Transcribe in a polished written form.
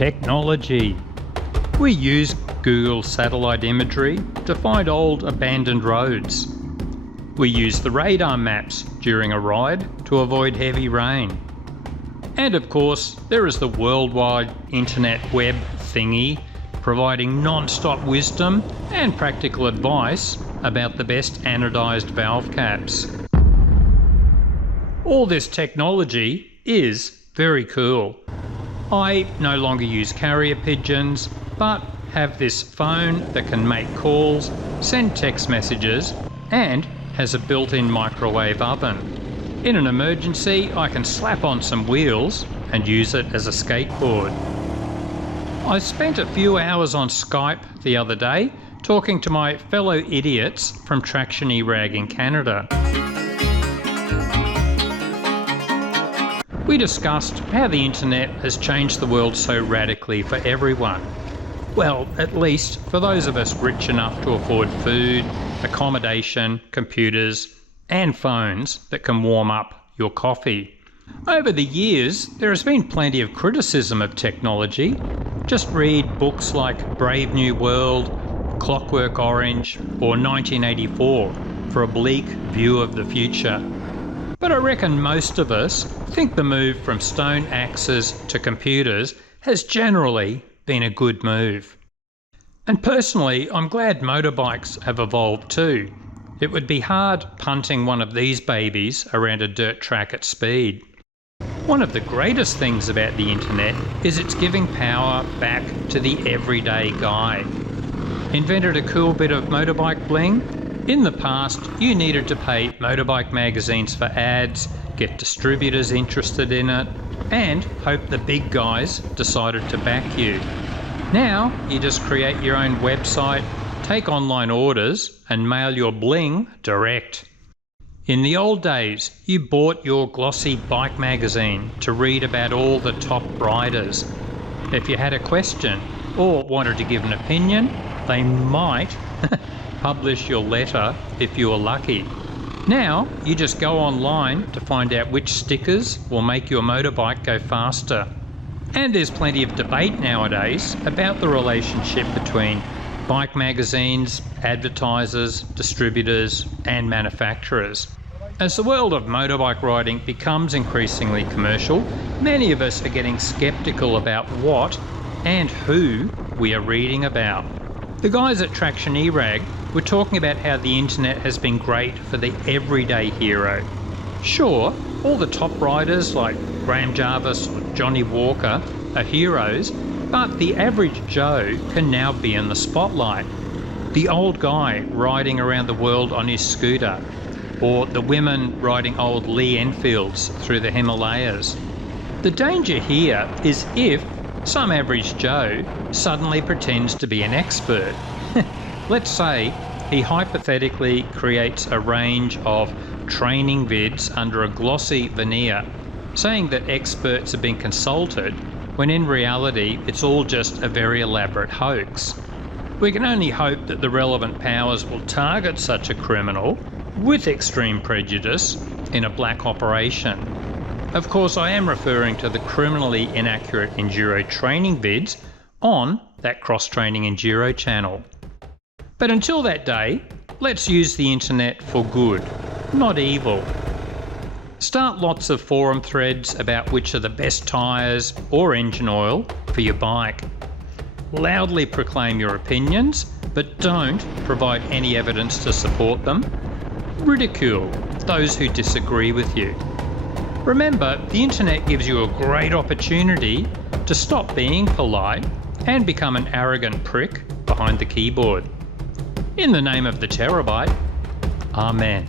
Technology. We use Google satellite imagery to find old abandoned roads. We use the radar maps during a ride to avoid heavy rain. And of course, there is the worldwide internet web thingy, providing non-stop wisdom and practical advice about the best anodized valve caps. All this technology is very cool. I no longer use carrier pigeons, but have this phone that can make calls, send text messages, and has a built-in microwave oven. In an emergency, I can slap on some wheels and use it as a skateboard. I spent a few hours on Skype the other day talking to my fellow idiots from Traction E-Rag in Canada. We discussed how the internet has changed the world so radically for everyone. Well, at least for those of us rich enough to afford food, accommodation, computers, and phones that can warm up your coffee. Over the years, there has been plenty of criticism of technology. Just read books like Brave New World, Clockwork Orange, or 1984 for a bleak view of the future. But I reckon most of us think the move from stone axes to computers has generally been a good move. And personally, I'm glad motorbikes have evolved too. It would be hard punting one of these babies around a dirt track at speed. One of the greatest things about the internet is it's giving power back to the everyday guy. Invented a cool bit of motorbike bling? In the past, you needed to pay motorbike magazines for ads, get distributors interested in it, and hope the big guys decided to back you. Now, you just create your own website, take online orders, and mail your bling direct. In the old days, you bought your glossy bike magazine to read about all the top riders. If you had a question or wanted to give an opinion, they might publish your letter if you were lucky. Now, you just go online to find out which stickers will make your motorbike go faster. And there's plenty of debate nowadays about the relationship between bike magazines, advertisers, distributors, and manufacturers. As the world of motorbike riding becomes increasingly commercial, many of us are getting skeptical about what and who we are reading about. The guys at Traction E-Rag were talking about how the internet has been great for the everyday hero. Sure, all the top riders like Graham Jarvis or Johnny Walker are heroes, but the average Joe can now be in the spotlight. The old guy riding around the world on his scooter, or the women riding old Lee Enfields through the Himalayas. The danger here is if some average Joe suddenly pretends to be an expert. Let's say he hypothetically creates a range of training vids under a glossy veneer, saying that experts have been consulted, when in reality it's all just a very elaborate hoax. We can only hope that the relevant powers will target such a criminal with extreme prejudice in a black operation. Of course, I am referring to the criminally inaccurate enduro training vids on that Cross Training Enduro channel. But until that day, let's use the internet for good, not evil. Start lots of forum threads about which are the best tyres or engine oil for your bike. Loudly proclaim your opinions, but don't provide any evidence to support them. Ridicule those who disagree with you. Remember, the internet gives you a great opportunity to stop being polite and become an arrogant prick behind the keyboard. In the name of the terabyte, Amen.